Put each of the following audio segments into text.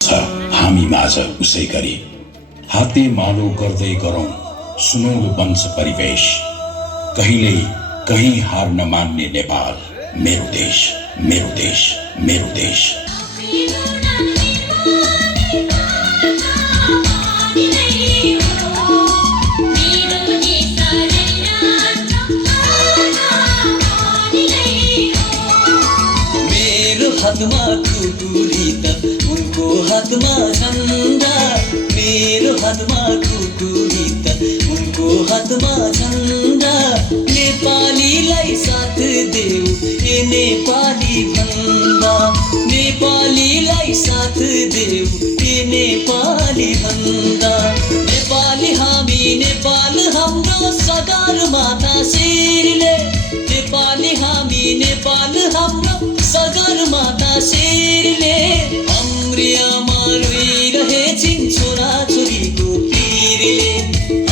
हामी माझ उसै गरी हाते मालो गर्दै गरौं सुनौलो बन्छ परिवेश। कहिल्यै कहीं हार नमान्ने नेपाल मेरो देश, मेरो देश, मेरो देश। हातमा खुकुरी त उनको हातमा झन्डा, मेरो हातमा खुकुरी त उनको हातमा झन्डा। नेपालीलाई साथ देऊ ए नेपाली भन्दा, नेपालीलाई साथ देऊ ए नेपाली भन्दा। नेपाली हामी, नेपाल हाम्रो सगरमाथा शेरले। नेपाली हामी, नेपाल हाम्रो सगरमाथा शेरले। अमृयामा रोइरहेछिन् छोरा छोरीको पीरले।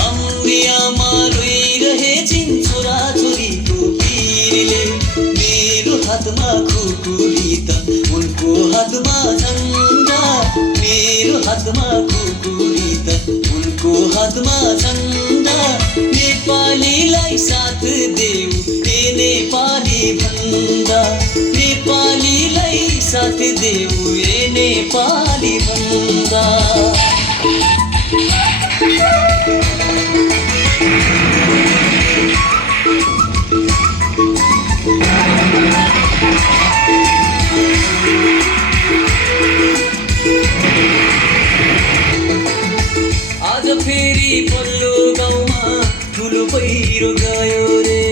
अमृयामा रोइरहेछिन् छोरा छोरीको पीरले। मेरो हातमा खुकुरी त उनको हातमा झन्डा, मेरो हातमा खुकुरी त उनको हातमा झन्डा। नेपालीलाई साथ देऊ ए नेपाली भन्दा, नेपालीलाई साथ देऊ ए नेपाली भन्दा। आज फेरि पल्लो गाउँमा ठुलो पहिरो गयो रे।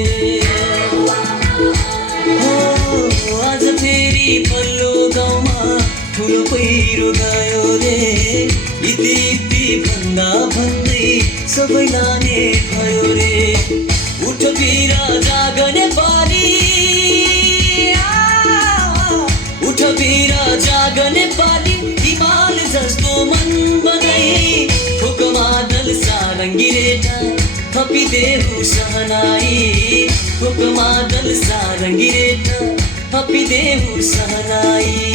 आज फेरि पल्लो गाउँमा ठुलो पहिरो गयो रे। इति भन्दा भन्दै सबै लाने भयो रे। उठ वीर जागने पाली, उठ वीर जागने पाली। हिमाल जस्तो मन बनाई ठोकमा दल सारङ्गी रेटा थपिदेऊ सहनाई। ठोकमा दल सारङ्गी रेटा थपिदेऊ सहनाई।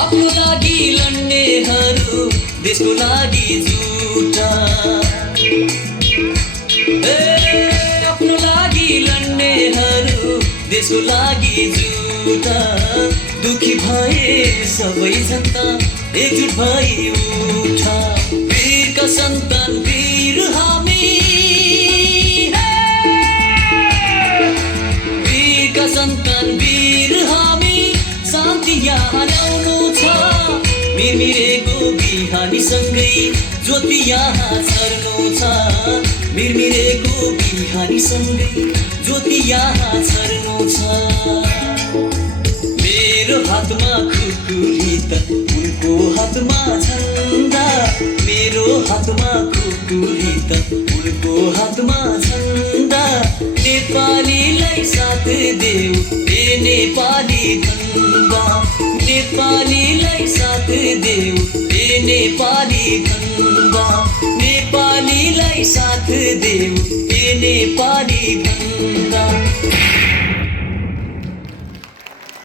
आफ्नो लागि लड्नेहरू देशको लागि जुटा। आफ्नो लागि लड्नेहरू देशको लागि जुटा। दुखी भए सबै जनता एकजुट भई उठा। वीरका सन्तान वीर हामी, वीरका सन्तान वीर हामी। शान्ति यहाँ ल्याउनु छ मिरमिरेको बिहानीसँगै ज्योति यहाँ छर्नु छ। मिरमिरेको बिहानीसँगै ज्योति यहाँ छर्नु छ। मेरो हातमा खुकुरी त उनको हातमा झन्डा, मेरो हातमा खुकुरी त उनको हातमा झन्डा। नेपालीलाई साथ देऊ ए नेपाली भन्दा, नेपालीलाई साथ देऊ ए नेपाली भन्दा। नेपालीलाई साथ देऊ ए नेपाली भन्दा।